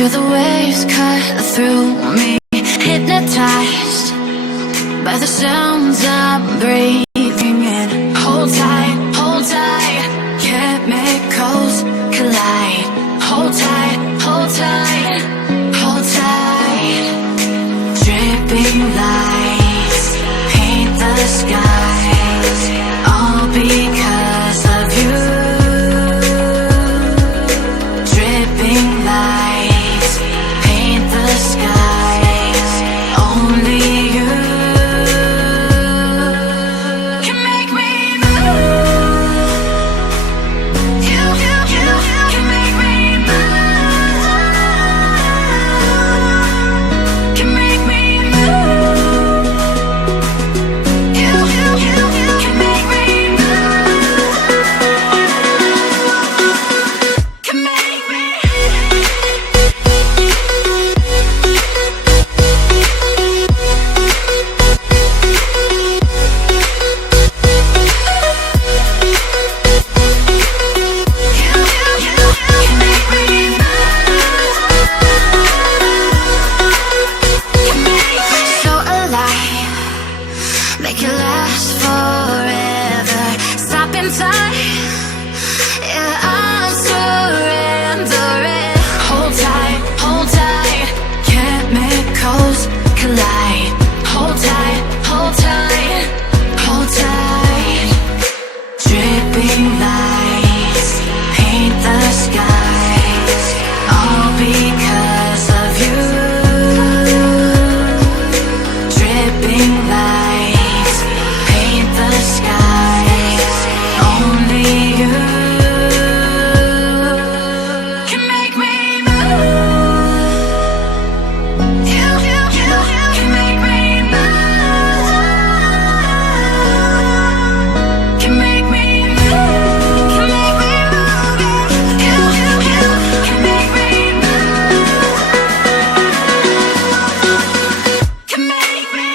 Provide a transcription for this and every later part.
Feel the waves cut through me, hypnotized by the sounds I'm breathing in. Hold tight, chemicals collide. Hold tight, hold tight, hold tight. Dripping lights paint the skies, all because of you. Dripping lights paint the skies, only you can make me move. You can make me move. Can make me move. You can make me move. Can make me. So alive, make it last forever. Stop in time, yeah, I'm surrendering. Hold tight, chemicals collide. Hold tight, hold tight, hold tight. Dripping lights paint the skies, all because of you. Dripping lights paint the skies, only you can make me move. You can make me move. Can make me move. Can make me move. You can make me move. Can make me.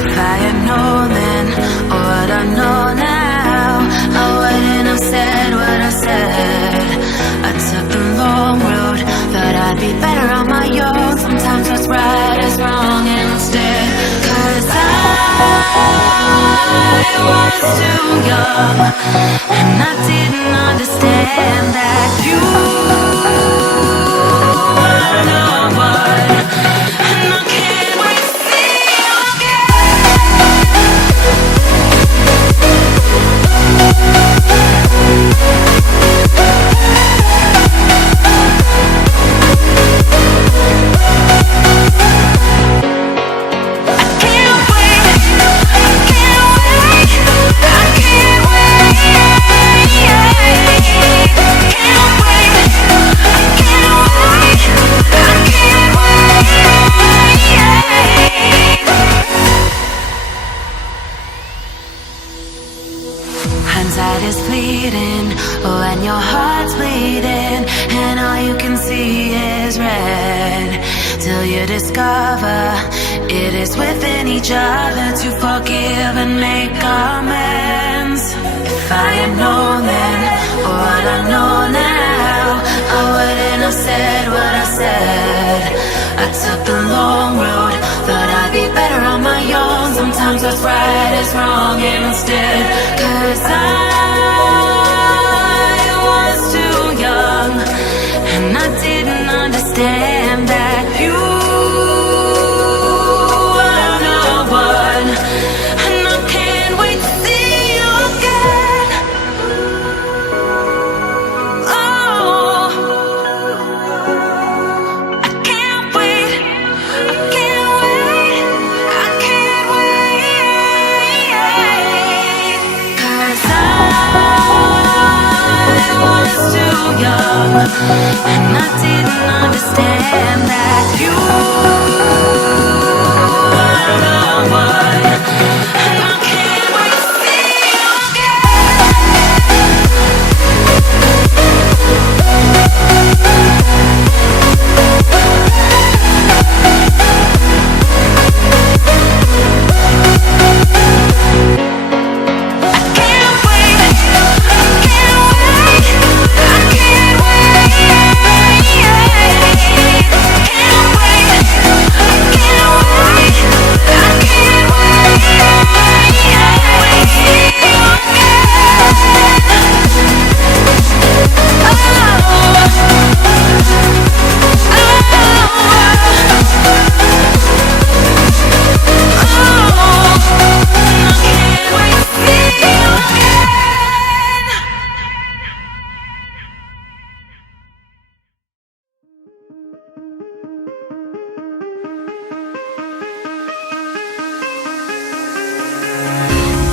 If I had known then what I know now, I wouldn't have said what I said. I took the long road, thought I'd be better on my own. Sometimes what's right is wrong instead. 'Cause I was too young, and I didn't understand that you were no one. And I can't wait to see you Hindsight is fleeting when your heart's bleeding, and all you can see is red. Till you discover it is within each other to forgive and make amends. If I had known then what I know now, I wouldn't have said what I said. I took the long road, thought I'd be better on my own. Sometimes what's right is wrong instead. 'Cause I was too young, and I didn't understand that And I didn't understand that you were the one. And I can't wait to see you again.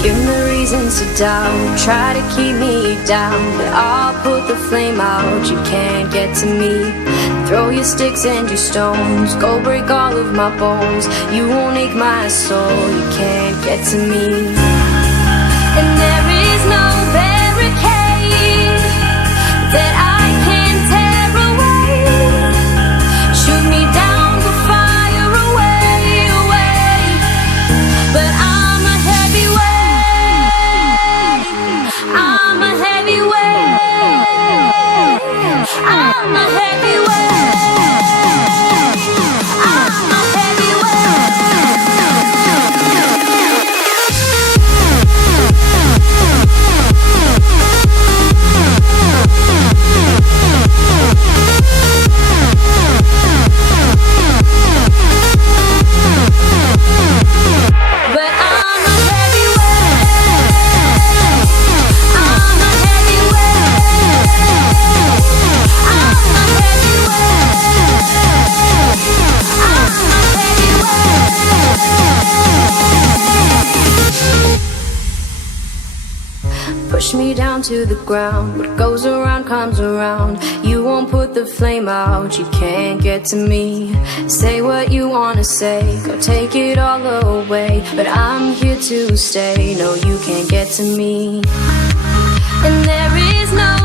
Give me reasons to doubt, try to keep me down, but I'll put the flame out, you can't get to me. Throw your sticks and your stones, go break all of my bones, you won't ache my soul, you can't get to me. And there is no barricade that I can tear away. Shoot me down to fire away, away, but I'm a heavyweight. I'm a heavyweight. I'm a heavyweight. I'm a push me down to the ground. What goes around comes around. You won't put the flame out, you can't get to me. Say what you wanna say, go take it all away, but I'm here to stay. No, you can't get to me. And there is no